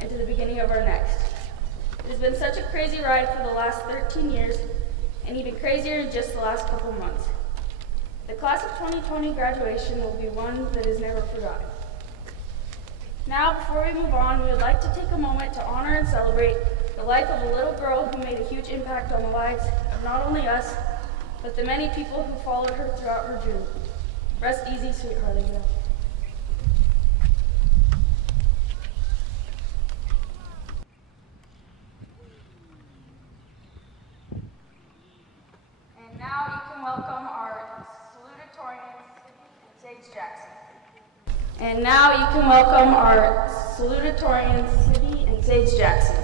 and to the beginning of our next. It has been such a crazy ride for the last 13 years, and even crazier in just the last couple months. The class of 2020 graduation will be one that is never forgotten. Now, before we move on, we would like to take a moment to honor and celebrate the life of a little girl who made a huge impact on the lives of not only us, but the many people who followed her throughout her journey. Rest easy, sweet Harleyville. And now you can welcome our salutatorian, Sage Jackson. And now you can welcome our salutatorian, Sydney and Sage Jackson.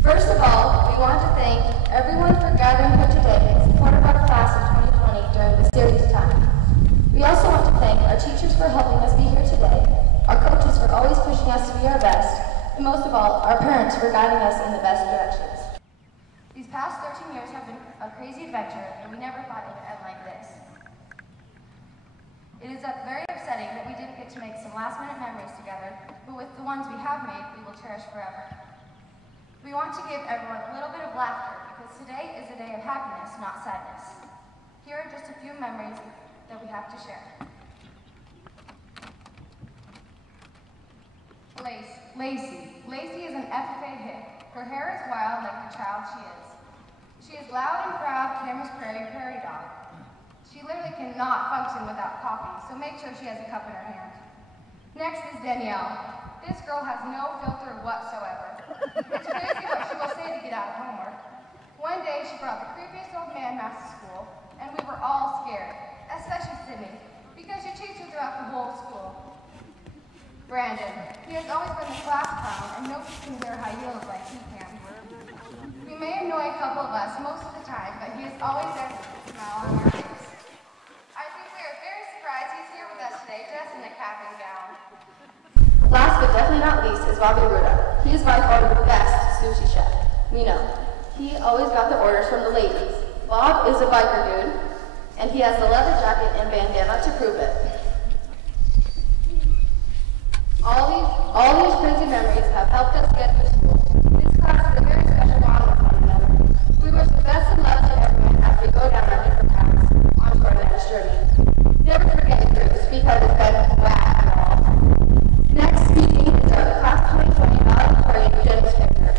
First of all, we want to thank everyone for gathering here today in support of our class of 2020 during this serious time. We also want to thank our teachers for helping us be here today, our coaches for always pushing us to be our best, and most of all, our parents for guiding us in the best directions. These past 13 years have been a crazy adventure, and we never thought it would end like this. It is very upsetting that we didn't get to make some last-minute memories together, but with the ones we have made, we will cherish forever. We want to give everyone a little bit of laughter because today is a day of happiness, not sadness. Here are just a few memories that we have to share. Lacey is an FFA hit. Her hair is wild like the child she is. She is loud and proud, Cameron's prairie dog. She literally cannot function without coffee, so make sure she has a cup in her hand. Next is Danielle. This girl has no filter whatsoever. It's crazy what she will say to get out of homework. One day she brought the creepiest old man mask to school, and we were all scared, especially Sydney, because she chased her throughout the whole school. Brandon, he has always been the class clown, and nobody can wear high heels like he can. He may annoy a couple of us most of the time, but he is always there with a smile on our face. I think we are very surprised he's here with us today, dressed in a cap and gown. Last but definitely not least is Bobby Ruda. He is by far the best sushi chef we know. He always got the orders from the ladies. Bob is a biker dude, and he has the leather jacket and bandana to prove it. All these crazy memories have helped us get through school. This class is a very special bond with one another. We wish the best of luck to everyone as we go down our different paths onto our next journey. Never forget the groups because it's been whack and all. Next speaking is our class 2020 valedictorian, James Finger.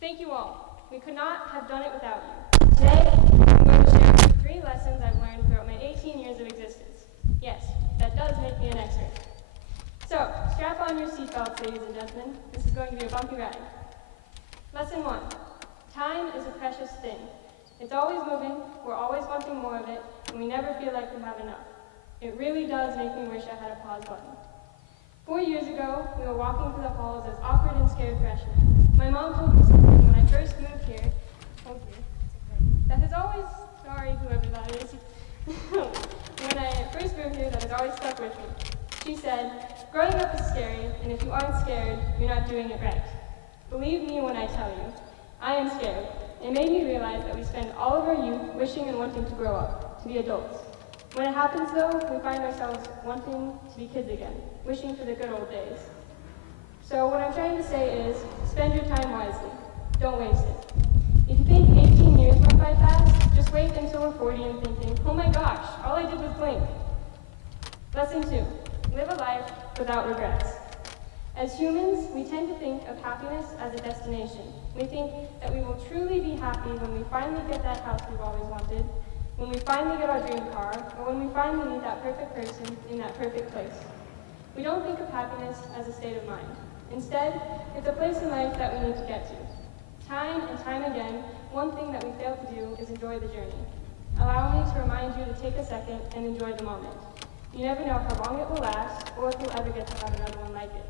Thank you all. We could not have done it without you. Today, I'm going to share with you 3 lessons I've learned throughout my 18 years of existence. Yes, that does make me an X-ray. So, strap on your seatbelts, ladies and gentlemen. This is going to be a bumpy ride. Lesson 1. Time is a precious thing. It's always moving, we're always wanting more of it, and we never feel like we have enough. It really does make me wish I had a pause button. 4 years ago, we were walking through the halls as awkward and scared freshmen. My mom told me something when I first moved here. Oh dear, that has always, sorry whoever that is. When I first moved here, that has always stuck with me. She said, growing up is scary, and if you aren't scared, you're not doing it right. Believe me when I tell you, I am scared. It made me realize that we spend all of our youth wishing and wanting to grow up, to be adults. When it happens though, we find ourselves wanting to be kids again, wishing for the good old days. So what I'm trying to say is, spend your time wisely. Don't waste it. If you think 18 years went by fast, just wait until we're 40 and thinking, oh my gosh, all I did was blink. Lesson 2, live a life without regrets. As humans, we tend to think of happiness as a destination. We think that we will truly be happy when we finally get that house we've always wanted, when we finally get our dream car, or when we finally meet that perfect person in that perfect place. We don't think of happiness as a state of mind. Instead, it's a place in life that we need to get to. Time and time again, one thing that we fail to do is enjoy the journey. Allow me to remind you to take a second and enjoy the moment. You never know how long it will last, or if you'll ever get to have another one like it.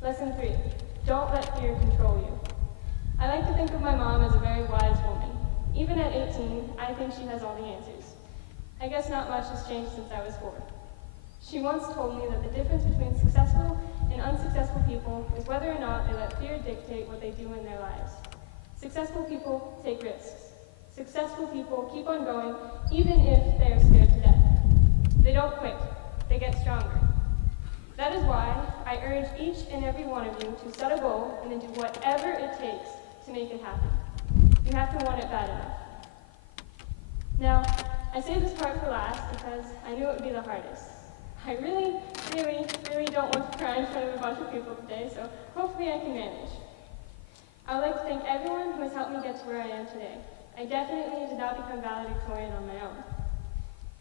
Lesson 3, don't let fear control you. I like to think of my mom as a very wise woman. Even at 18, I think she has all the answers. I guess not much has changed since I was 4. She once told me that the difference between successful and unsuccessful people is whether or not they let fear dictate what they do in their lives. Successful people take risks. Successful people keep on going even if they are scared to death. They don't quit, they get stronger. That is why I urge each and every one of you to set a goal and then do whatever it takes to make it happen. You have to want it bad enough. Now, I saved this part for last because I knew it would be the hardest. I really don't want to cry in front of a bunch of people today, so hopefully I can manage. I would like to thank everyone who has helped me get to where I am today. I definitely did not become valedictorian on my own.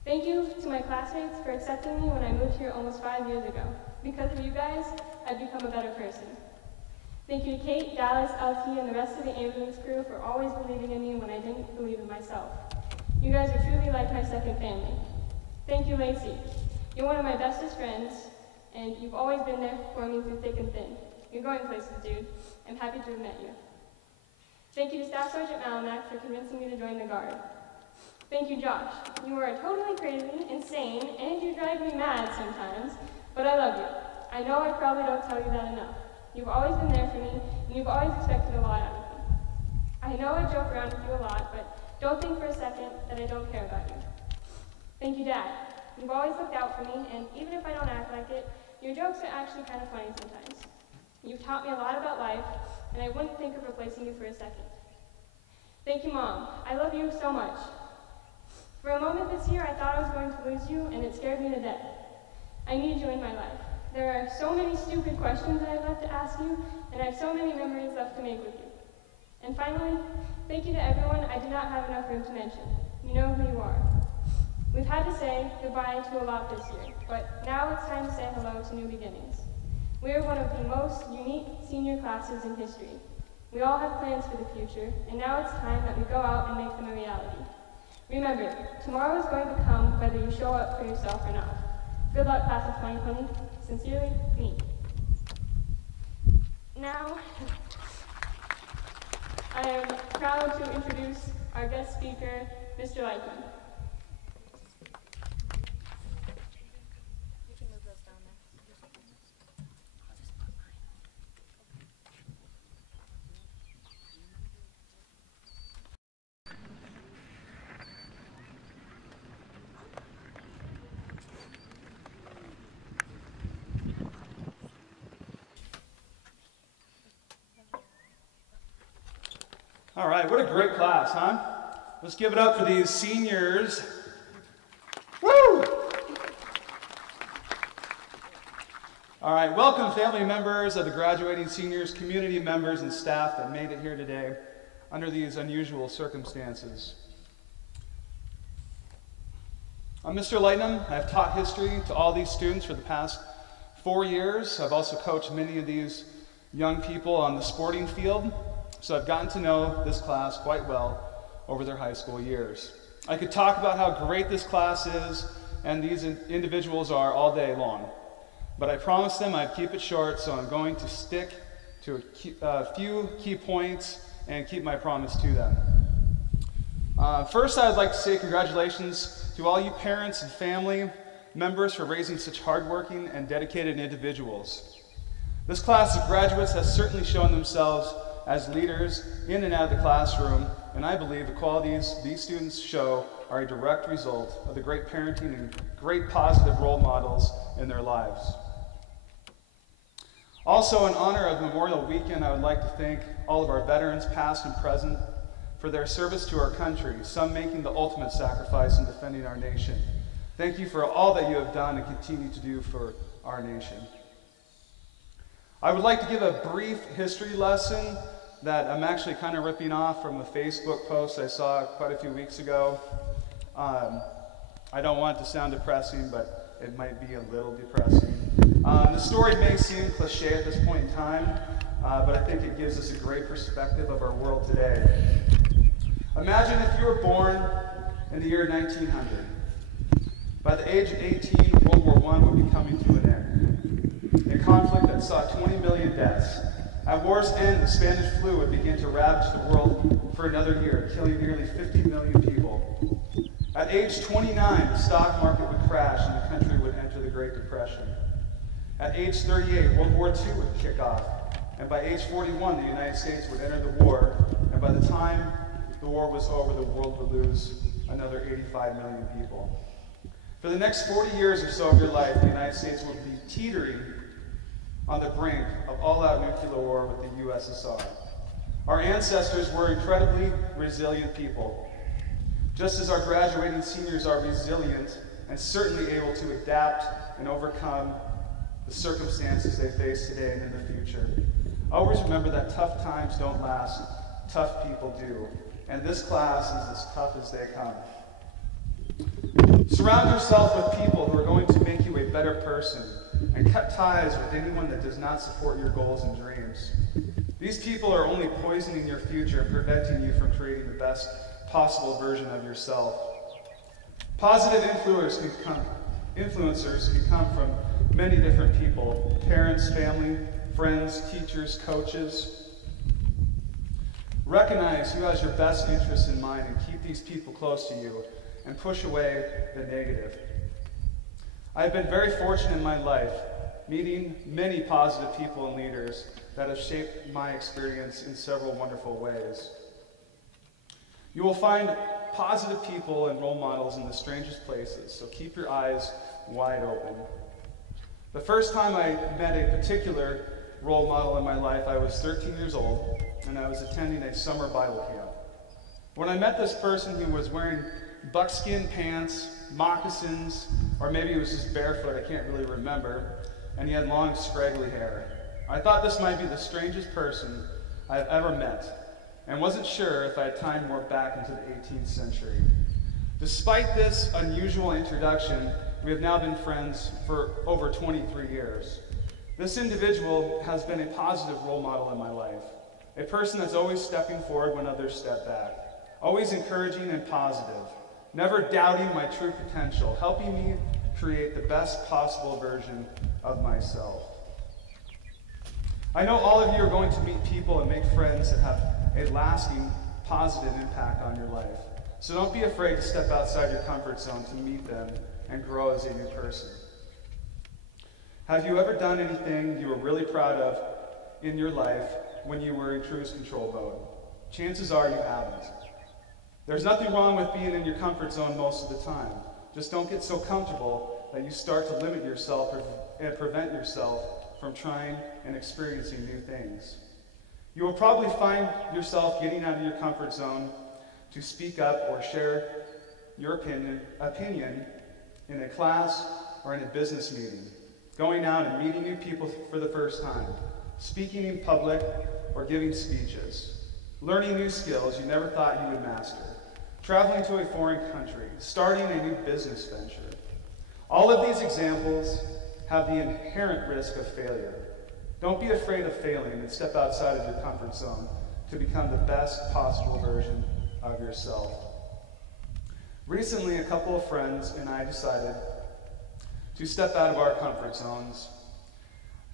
Thank you to my classmates for accepting me when I moved here almost 5 years ago. Because of you guys, I've become a better person. Thank you to Kate, Dallas, Elsie, and the rest of the ambulance crew for always believing in me when I didn't believe in myself. You guys are truly like my second family. Thank you, Lacey. You're one of my bestest friends, and you've always been there for me through thick and thin. You're going places, dude. I'm happy to have met you. Thank you to Staff Sergeant Malinak for convincing me to join the Guard. Thank you, Josh. You are totally crazy, insane, and you drive me mad sometimes, but I love you. I know I probably don't tell you that enough. You've always been there for me, and you've always expected a lot out of me. I know I joke around with you a lot, but don't think for a second that I don't care about you. Thank you, Dad. You've always looked out for me, and even if I don't act like it, your jokes are actually kind of funny sometimes. You've taught me a lot about life, and I wouldn't think of replacing you for a second. Thank you, Mom. I love you so much. For a moment this year, I thought I was going to lose you, and it scared me to death. I need you in my life. There are so many stupid questions that I've left to ask you, and I have so many memories left to make with you. And finally, thank you to everyone I did not have enough room to mention. You know who you are. We've had to say goodbye to a lot this year, but now it's time to say hello to new beginnings. We are one of the most unique senior classes in history. We all have plans for the future, and now it's time that we go out and make them a reality. Remember, tomorrow is going to come whether you show up for yourself or not. Good luck, class of 2020. Sincerely, me. Now, I am proud to introduce our guest speaker, Mr. Leichman. All right, what a great class, huh? Let's give it up for these seniors. Woo! All right, welcome family members of the graduating seniors, community members, and staff that made it here today under these unusual circumstances. I'm Mr. Lightnum. I've taught history to all these students for the past 4 years. I've also coached many of these young people on the sporting field. So I've gotten to know this class quite well over their high school years. I could talk about how great this class is and these individuals are all day long, but I promised them I'd keep it short, so I'm going to stick to a few key points and keep my promise to them. First, I'd like to say congratulations to all you parents and family members for raising such hardworking and dedicated individuals. This class of graduates has certainly shown themselves as leaders in and out of the classroom, and I believe the qualities these students show are a direct result of the great parenting and great positive role models in their lives. Also, in honor of Memorial Weekend, I would like to thank all of our veterans, past and present, for their service to our country, some making the ultimate sacrifice in defending our nation. Thank you for all that you have done and continue to do for our nation. I would like to give a brief history lesson that I'm actually kind of ripping off from a Facebook post I saw quite a few weeks ago. I don't want it to sound depressing, but it might be a little depressing. The story may seem cliche at this point in time, but I think it gives us a great perspective of our world today. Imagine if you were born in the year 1900. By the age of 18, World War I would be coming to an end. A conflict that saw 20 million deaths. At war's end, the Spanish flu would begin to ravage the world for another year, killing nearly 50 million people. At age 29, the stock market would crash and the country would enter the Great Depression. At age 38, World War II would kick off. And by age 41, the United States would enter the war. And by the time the war was over, the world would lose another 85 million people. For the next 40 years or so of your life, the United States would be teetering on the brink of all-out nuclear war with the USSR. Our ancestors were incredibly resilient people. Just as our graduating seniors are resilient and certainly able to adapt and overcome the circumstances they face today and in the future. Always remember that tough times don't last, tough people do. And this class is as tough as they come. Surround yourself with people who are going to make you a better person, and cut ties with anyone that does not support your goals and dreams. These people are only poisoning your future and preventing you from creating the best possible version of yourself. Positive influencers can come from many different people: parents, family, friends, teachers, coaches. Recognize who has your best interests in mind and keep these people close to you and push away the negative. I've been very fortunate in my life, meeting many positive people and leaders that have shaped my experience in several wonderful ways. You will find positive people and role models in the strangest places, so keep your eyes wide open. The first time I met a particular role model in my life, I was 13 years old, and I was attending a summer Bible camp. When I met this person who was wearing buckskin pants, moccasins, or maybe he was just barefoot, I can't really remember, and he had long, scraggly hair. I thought this might be the strangest person I've ever met, and wasn't sure if I had time warped back into the 18th century. Despite this unusual introduction, we have now been friends for over 23 years. This individual has been a positive role model in my life, a person that's always stepping forward when others step back, always encouraging and positive, never doubting my true potential, helping me create the best possible version of myself. I know all of you are going to meet people and make friends that have a lasting, positive impact on your life. So don't be afraid to step outside your comfort zone to meet them and grow as a new person. Have you ever done anything you were really proud of in your life when you were in cruise control mode? Chances are you haven't. There's nothing wrong with being in your comfort zone most of the time. Just don't get so comfortable that you start to limit yourself and prevent yourself from trying and experiencing new things. You will probably find yourself getting out of your comfort zone to speak up or share your opinion in a class or in a business meeting, going out and meeting new people for the first time, speaking in public or giving speeches, learning new skills you never thought you would master, traveling to a foreign country, starting a new business venture. All of these examples have the inherent risk of failure. Don't be afraid of failing and step outside of your comfort zone to become the best possible version of yourself. Recently, a couple of friends and I decided to step out of our comfort zones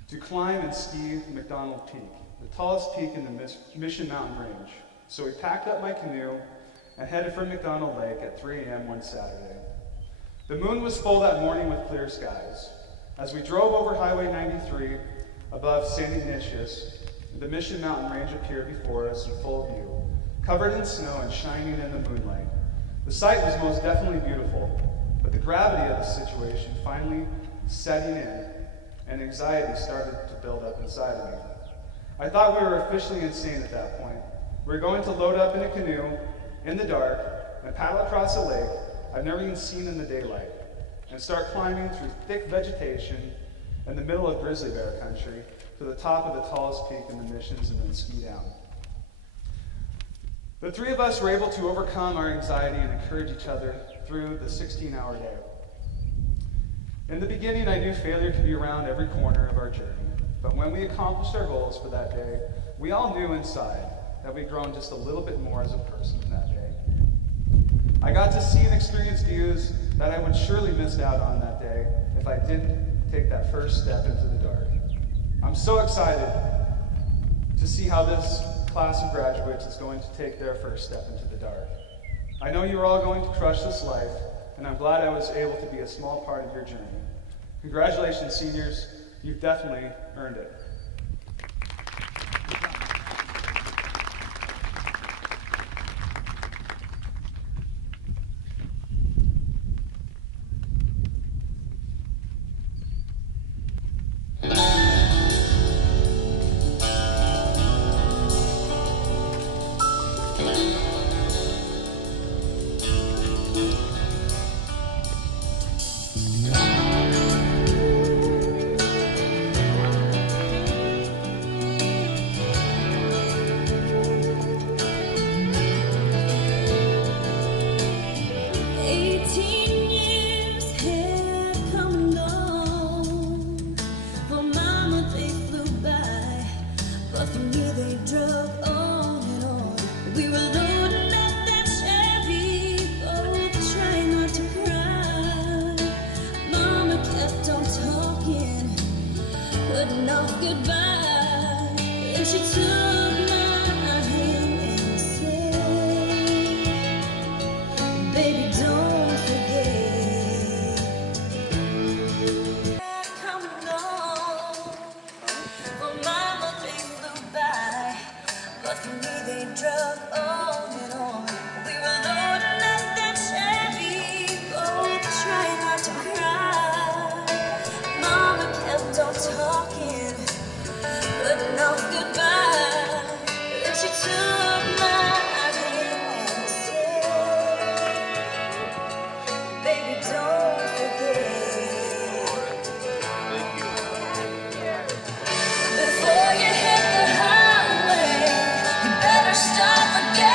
to climb and ski McDonald Peak, the tallest peak in the Mission Mountain Range. So we packed up my canoe and headed for McDonald Lake at 3 a.m. one Saturday. The moon was full that morning with clear skies. As we drove over Highway 93 above St. Ignatius, the Mission Mountain Range appeared before us in full view, covered in snow and shining in the moonlight. The sight was most definitely beautiful, but the gravity of the situation finally setting in, and anxiety started to build up inside of me. I thought we were officially insane at that point. We were going to load up in a canoe in the dark and paddle across a lake I've never even seen in the daylight, and start climbing through thick vegetation in the middle of grizzly bear country to the top of the tallest peak in the Missions and then ski down. The three of us were able to overcome our anxiety and encourage each other through the 16-hour day. In the beginning, I knew failure could be around every corner of our journey, but when we accomplished our goals for that day, we all knew inside that we'd grown just a little bit more as a person that day. I got to see and experience views that I would surely missed out on that day if I didn't take that first step into the dark. I'm so excited to see how this class of graduates is going to take their first step into the dark. I know you're all going to crush this life, and I'm glad I was able to be a small part of your journey. Congratulations, seniors. You've definitely earned it. Before you hit the highway, you better stop again.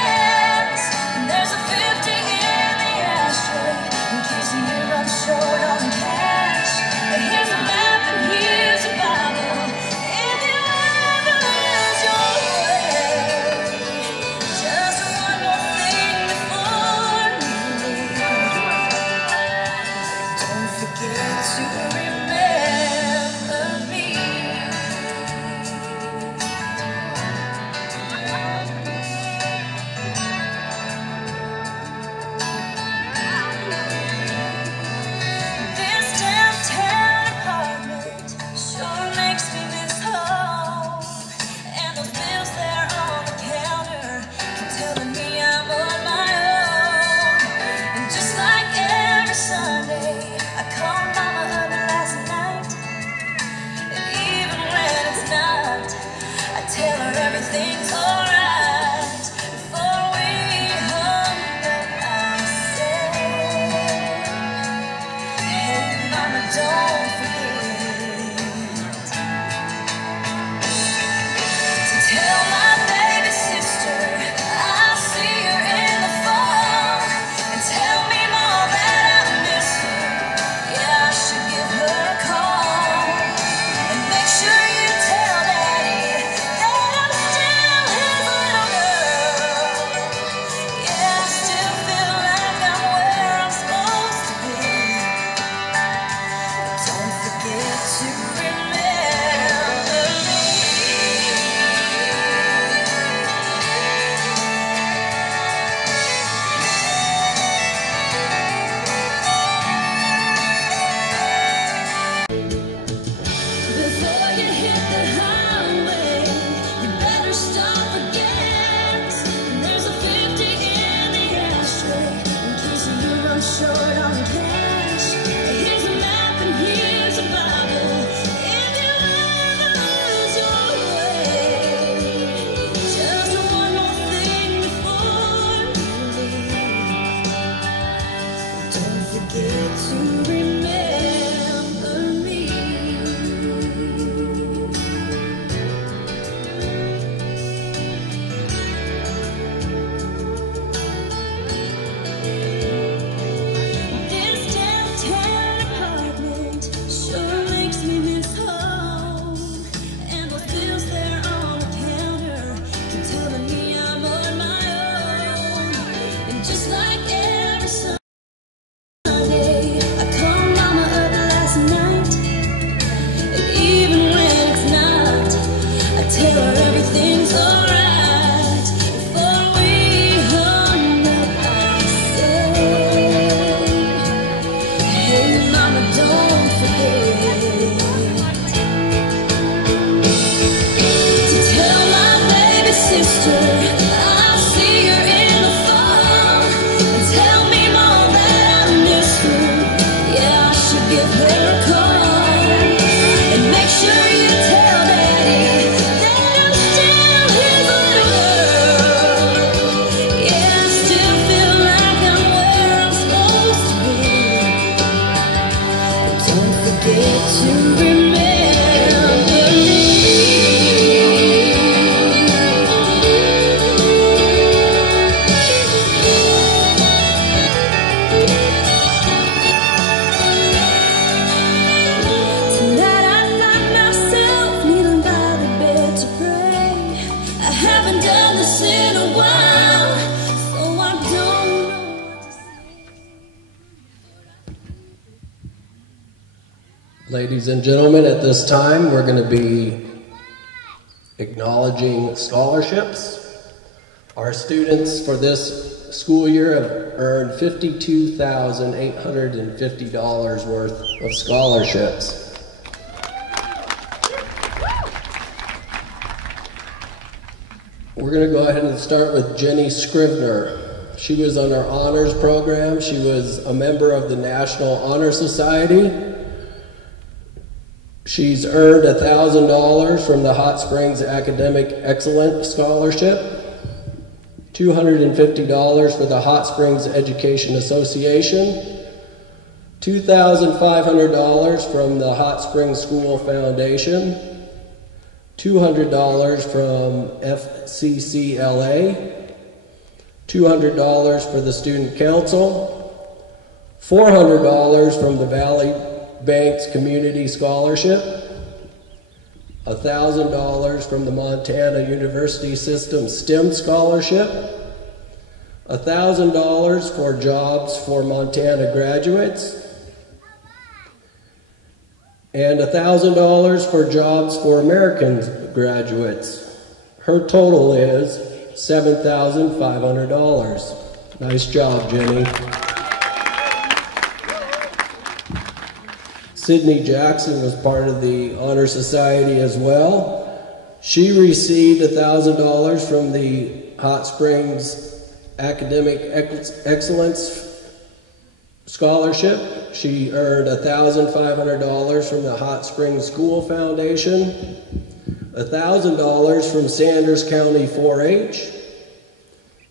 Ladies and gentlemen, at this time we're going to be acknowledging scholarships. Our students for this school year have earned $52,850 worth of scholarships. We're going to go ahead and start with Jenny Scrivener. She was on our honors program. She was a member of the National Honor Society. She's earned $1,000 from the Hot Springs Academic Excellence Scholarship, $250 for the Hot Springs Education Association, $2,500 from the Hot Springs School Foundation, $200 from FCCLA, $200 for the Student Council, $400 from the Valley Banks Community Scholarship, $1,000 from the Montana University System STEM Scholarship, $1,000 for Jobs for Montana Graduates, and $1,000 for Jobs for American Graduates. Her total is $7,500. Nice job, Jenny. Sydney Jackson was part of the Honor Society as well. She received $1,000 from the Hot Springs Academic Excellence Scholarship. She earned $1,500 from the Hot Springs School Foundation, $1,000 from Sanders County 4-H,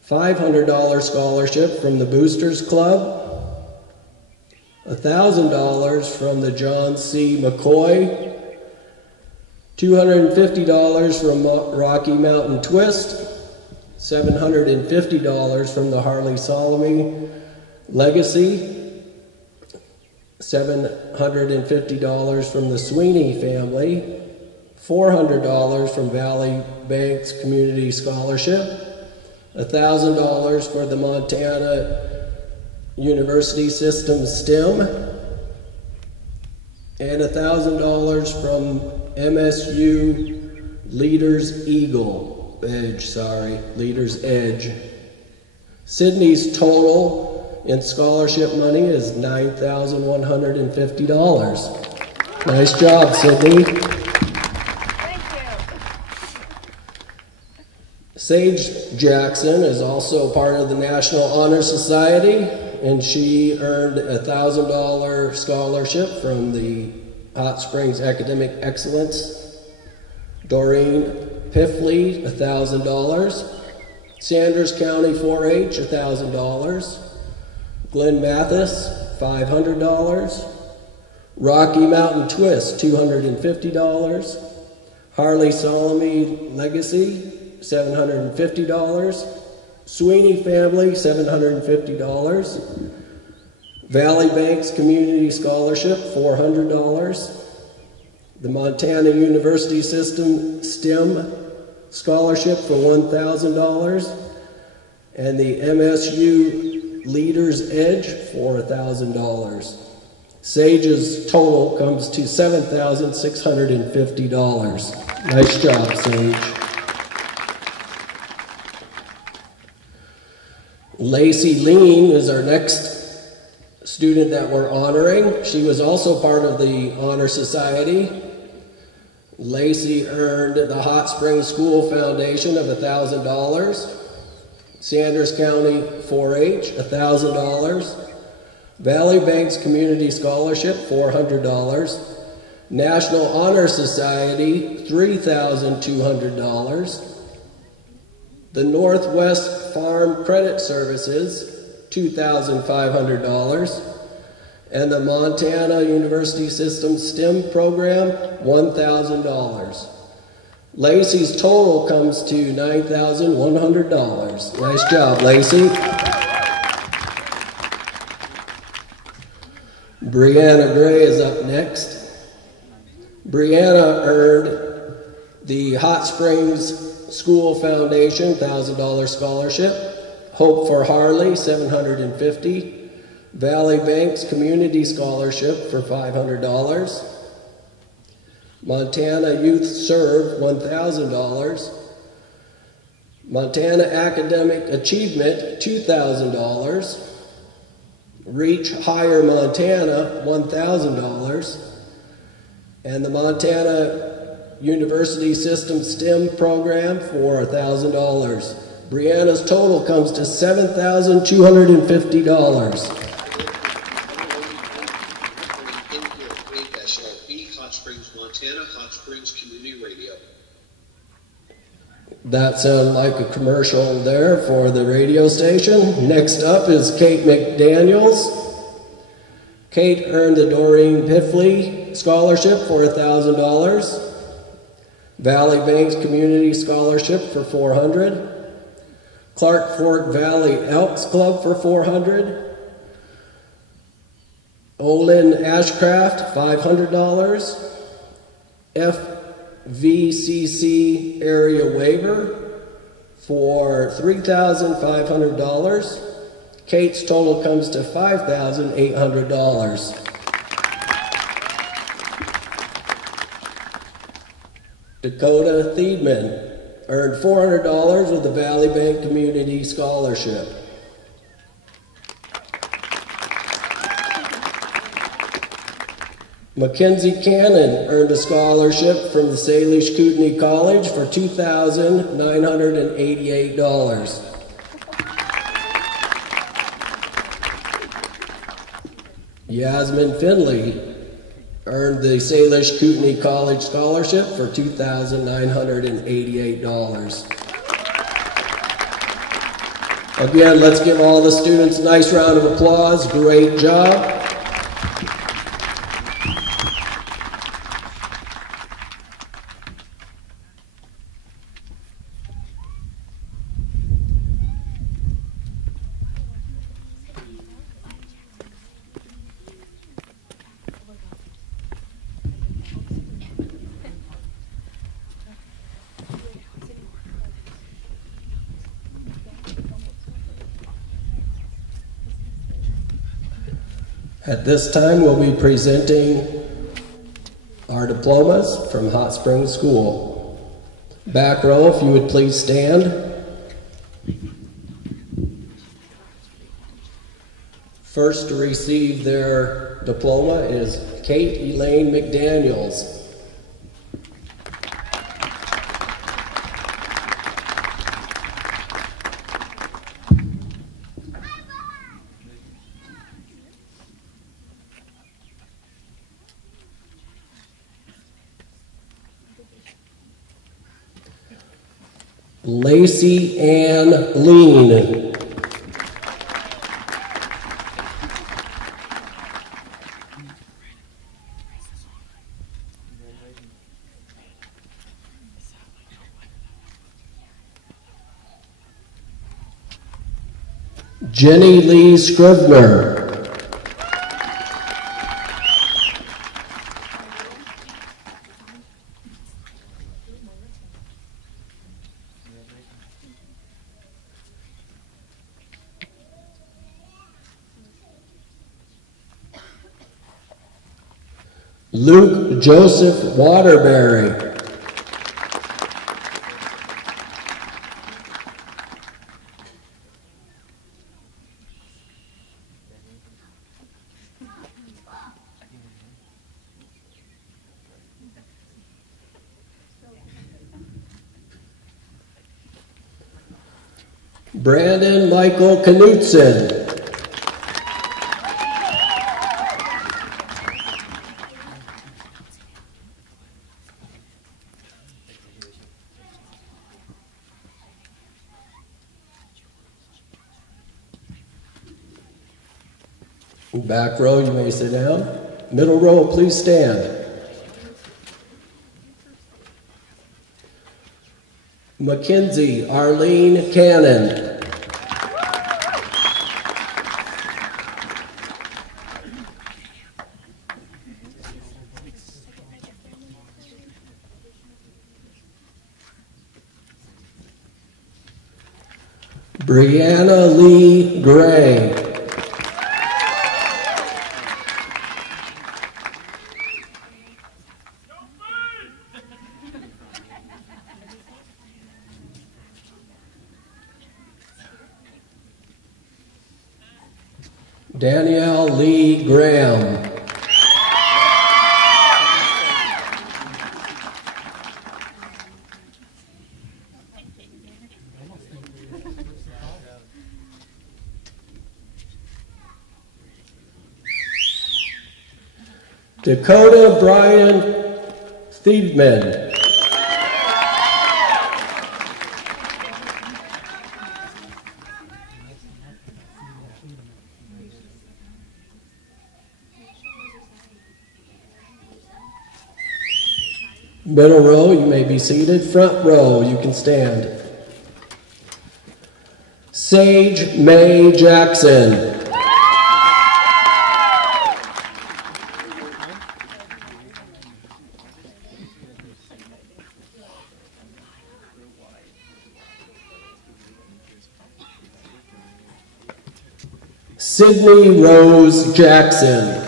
$500 scholarship from the Boosters Club, $1,000 from the John C. McCoy, $250 from Rocky Mountain Twist, $750 from the Harley Solomon Legacy, $750 from the Sweeney family, $400 from Valley Banks Community Scholarship, $1,000 for the Montana University System STEM, and $1,000 from MSU Leaders Edge. Sydney's total in scholarship money is $9,150. Nice job, Sydney. Thank you. Sage Jackson is also part of the National Honor Society, and she earned a $1,000 scholarship from the Hot Springs Academic Excellence. Doreen Piffley, $1,000. Sanders County 4-H, $1,000. Glenn Mathis, $500. Rocky Mountain Twist, $250. Harley Solomon Legacy, $750. Sweeney family, $750. Valley Banks Community Scholarship, $400. The Montana University System STEM Scholarship for $1,000. And the MSU Leaders Edge for $1,000. Sage's total comes to $7,650. Nice job, Sage. Lacey Lean is our next student that we're honoring. She was also part of the Honor Society. Lacey earned the Hot Springs School Foundation of $1,000. Sanders County 4-H, $1,000. Valley Banks Community Scholarship, $400. National Honor Society, $3,200. The Northwest Farm Credit Services, $2,500. And the Montana University System STEM program, $1,000. Lacey's total comes to $9,100. Nice job, Lacey. Brianna Gray is up next. Brianna earned the Hot Springs School Foundation $1,000 scholarship, Hope for Harley $750, Valley Banks Community Scholarship for $500, Montana Youth Serve, $1,000. Montana Academic Achievement, $2,000. Reach Higher Montana, $1,000. And the Montana University System STEM program for $1,000. Brianna's total comes to $7,250. Hot Springs, Montana, Hot Springs Community Radio. That sounded like a commercial there for the radio station. Next up is Kate McDaniels. Kate earned the Doreen Piffley Scholarship for $1,000. Valley Banks Community Scholarship for $400. Clark Fork Valley Elks Club for $400. Olin Ashcraft, $500. FVCC Area Waiver for $3,500. Kate's total comes to $5,800. Dakota Thiedman earned $400 with the Valley Bank Community Scholarship. Mackenzie Cannon earned a scholarship from the Salish Kootenai College for $2,988. Yasmin Finley earned the Salish Kootenai College Scholarship for $2,988. Again, let's give all the students a nice round of applause. Great job. At this time, we'll be presenting our diplomas from Hot Springs School. Back row, if you would please stand. First to receive their diploma is Kate Elaine McDaniels. Lacey Ann Lean. Jenny Lee Scribner. Luke Joseph Waterbury. Brandon Michael Knutson. Back row, you may sit down. Middle row, please stand. Mackenzie Arlene Cannon. Brianna Lee Gray. Danielle Lee Graham. Dakota Brian Thiedman. Middle row, you may be seated. Front row, you can stand. Sage Mae Jackson. Sydney Rose Jackson.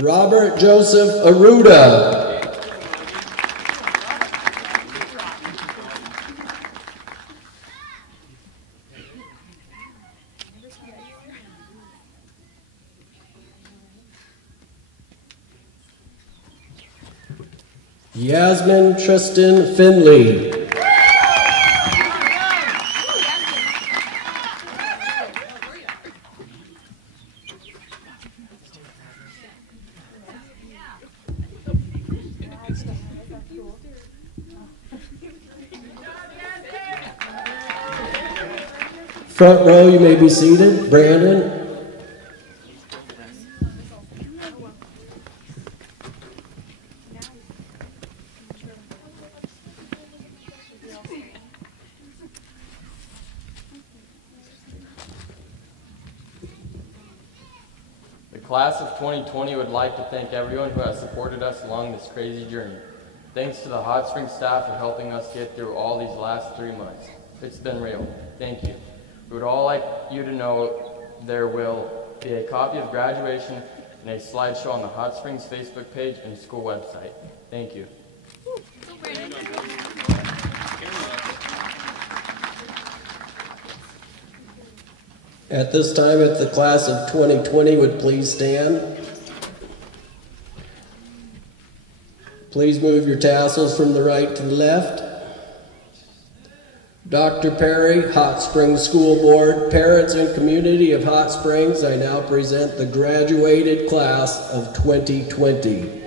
Robert Joseph Aruda. Yasmin Tristan Finley. Front row, you may be seated. Brandon. The class of 2020 would like to thank everyone who has supported us along this crazy journey. Thanks to the Hot Springs staff for helping us get through all these last 3 months. It's been real. Thank you. We would all like you to know there will be a copy of graduation and a slideshow on the Hot Springs Facebook page and school website. Thank you. At this time, if the class of 2020 would please stand. Please move your tassels from the right to the left. Dr. Perry, Hot Springs School Board, parents and community of Hot Springs, I now present the graduated class of 2020.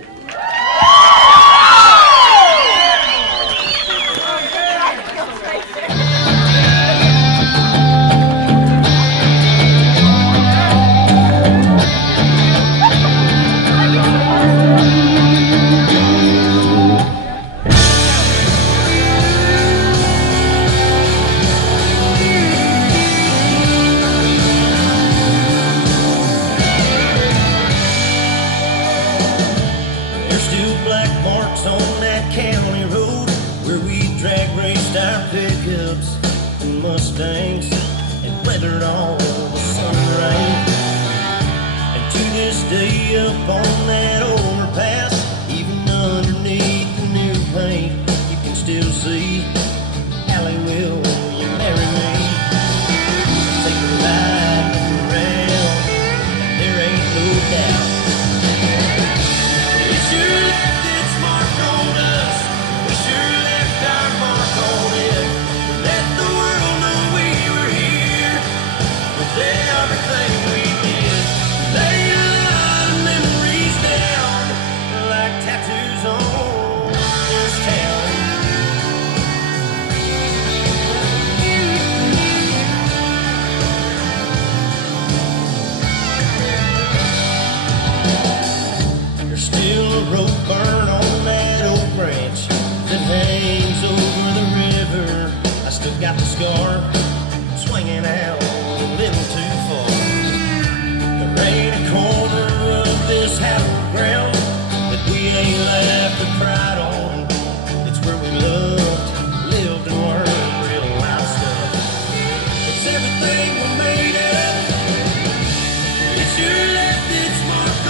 It's your left, it's marked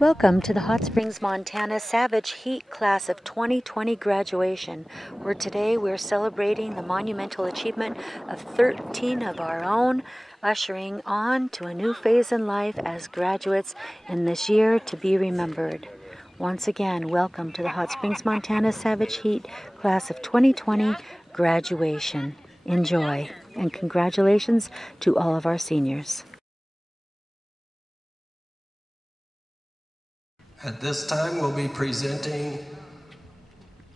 Welcome to the Hot Springs, Montana Savage Heat Class of 2020 graduation, where today we're celebrating the monumental achievement of 13 of our own, ushering on to a new phase in life as graduates in this year to be remembered. Once again, welcome to the Hot Springs, Montana Savage Heat Class of 2020 graduation. Enjoy, and congratulations to all of our seniors. At this time, we'll be presenting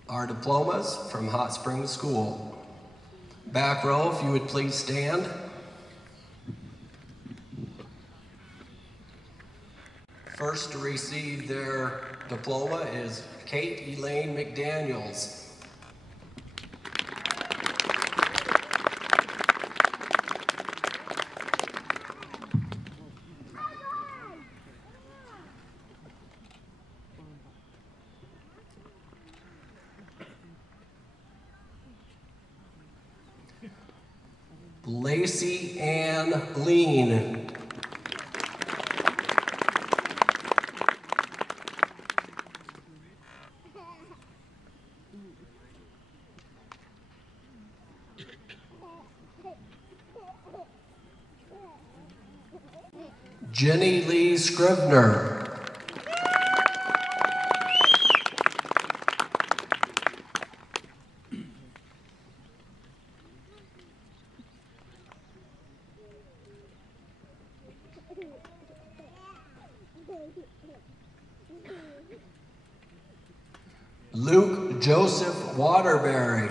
our diplomas from Hot Springs School. Back row, if you would please stand. First to receive their diploma is Kate Elaine McDaniels. Lacey Ann Lean. Jenny Lee Scribner. Luke Joseph Waterbury.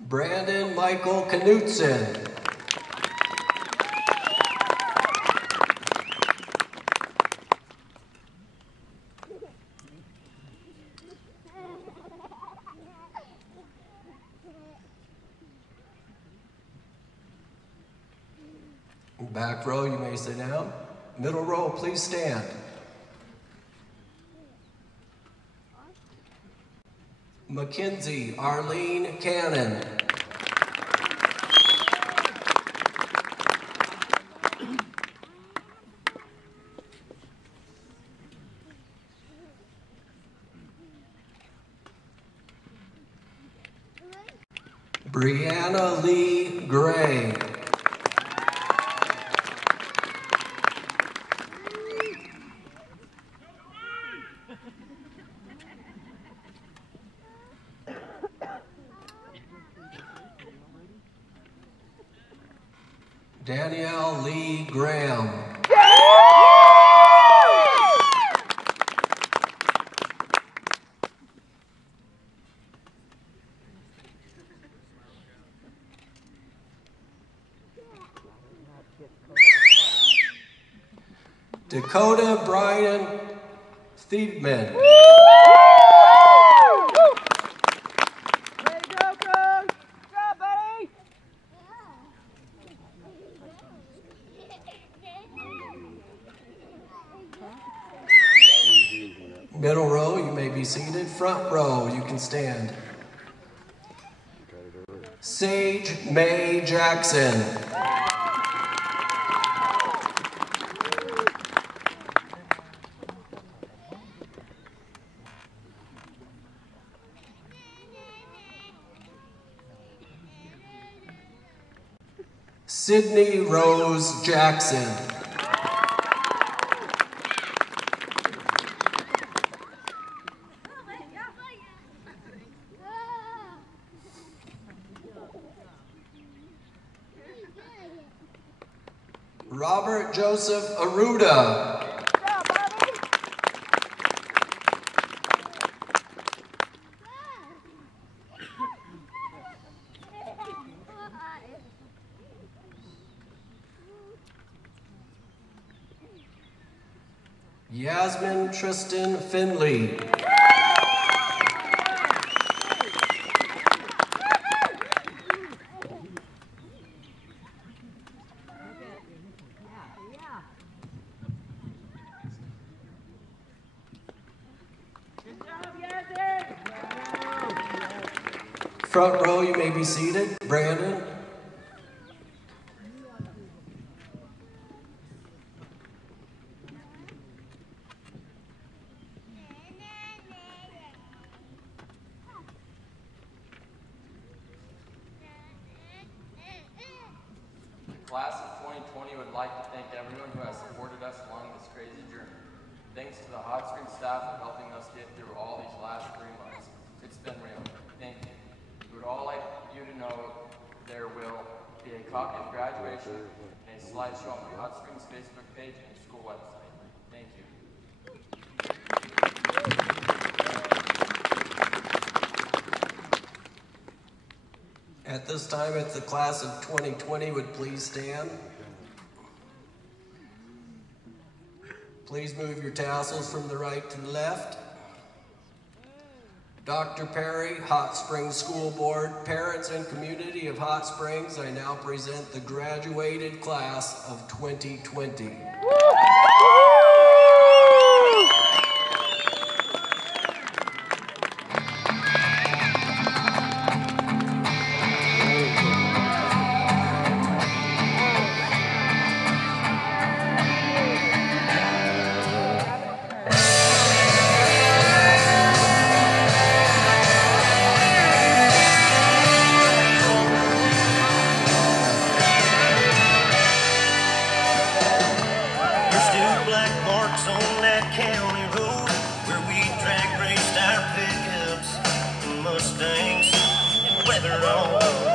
Brandon Michael Knutson. Back row, you may sit down. Middle row, please stand. Mackenzie Arlene Cannon. Brianna Lee Gray. Danielle Lee Graham. Dakota Brian Thiedman. Middle row, you may be seated. Front row, you can stand. Sage Mae Jackson. Sydney Rose Jackson. Robert Joseph Aruda. Yasmin Tristan Finley. Front row, you may be seated. Brandon. Class of 2020 would like to thank everyone who has supported us along this crazy journey. Thanks to the Hot Springs staff for helping us get through all these last 3 months. It's been real. Thank you. We would all like you to know there will be a copy of graduation and a slideshow on the Hot Springs Facebook page and school website. Thank you. At this time, if the class of 2020 would please stand. Please move your tassels from the right to the left. Dr. Perry, Hot Springs School Board, parents and community of Hot Springs, I now present the graduated class of 2020. Mustangs and weather on